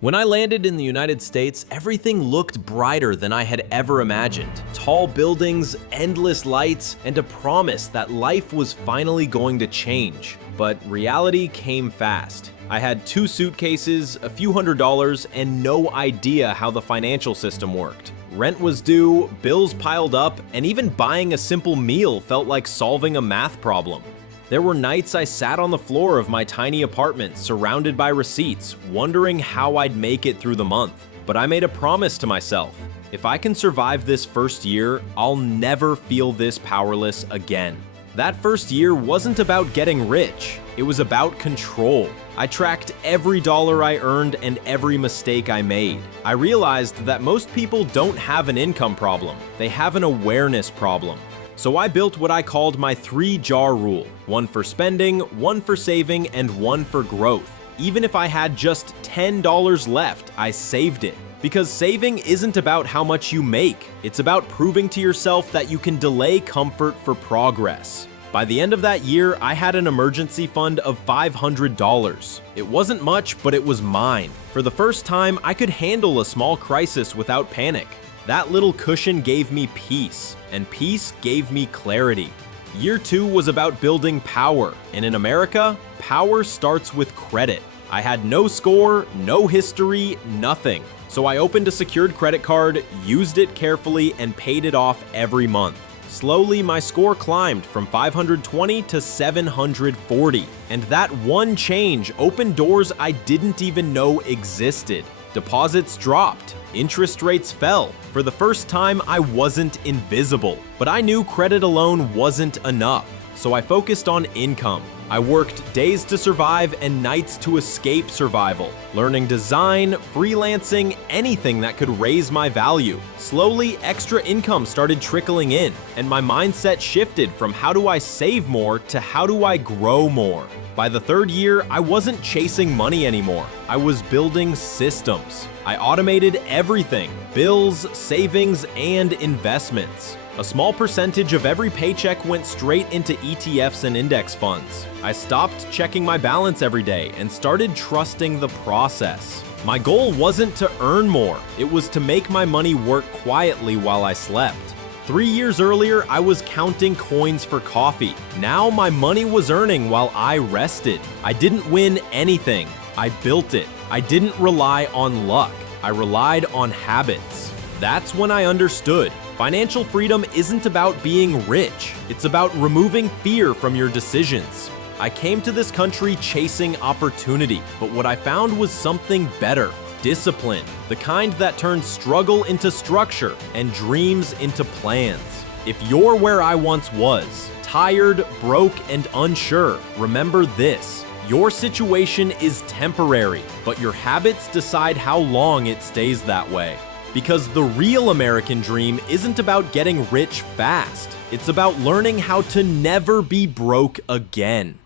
When I landed in the United States, everything looked brighter than I had ever imagined. Tall buildings, endless lights, and a promise that life was finally going to change. But reality came fast. I had 2 suitcases, a few $100s, and no idea how the financial system worked. Rent was due, bills piled up, and even buying a simple meal felt like solving a math problem. There were nights I sat on the floor of my tiny apartment, surrounded by receipts, wondering how I'd make it through the month. But I made a promise to myself. If I can survive this first year, I'll never feel this powerless again. That first year wasn't about getting rich. It was about control. I tracked every dollar I earned and every mistake I made. I realized that most people don't have an income problem. They have an awareness problem. So I built what I called my 3-jar rule. 1 for spending, 1 for saving, and 1 for growth. Even if I had just $10 left, I saved it. Because saving isn't about how much you make. It's about proving to yourself that you can delay comfort for progress. By the end of that year, I had an emergency fund of $500. It wasn't much, but it was mine. For the first time, I could handle a small crisis without panic. That little cushion gave me peace, and peace gave me clarity. Year 2 was about building power, and in America, power starts with credit. I had no score, no history, nothing. So I opened a secured credit card, used it carefully, and paid it off every month. Slowly, my score climbed from 520 to 740, and that one change opened doors I didn't even know existed. Deposits dropped, interest rates fell. For the first time, I wasn't invisible. But I knew credit alone wasn't enough, so I focused on income. I worked days to survive and nights to escape survival, learning design, freelancing, anything that could raise my value. Slowly, extra income started trickling in, and my mindset shifted from how do I save more to how do I grow more. By the 3rd year, I wasn't chasing money anymore. I was building systems. I automated everything: bills, savings, and investments. A small percentage of every paycheck went straight into ETFs and index funds. I stopped checking my balance every day and started trusting the process. My goal wasn't to earn more, it was to make my money work quietly while I slept. 3 years earlier, I was counting coins for coffee. Now my money was earning while I rested. I didn't win anything. I built it. I didn't rely on luck. I relied on habits. That's when I understood. Financial freedom isn't about being rich. It's about removing fear from your decisions. I came to this country chasing opportunity, but what I found was something better. Discipline, the kind that turns struggle into structure and dreams into plans. If you're where I once was, tired, broke, and unsure, remember this: your situation is temporary, but your habits decide how long it stays that way. Because the real American dream isn't about getting rich fast. It's about learning how to never be broke again.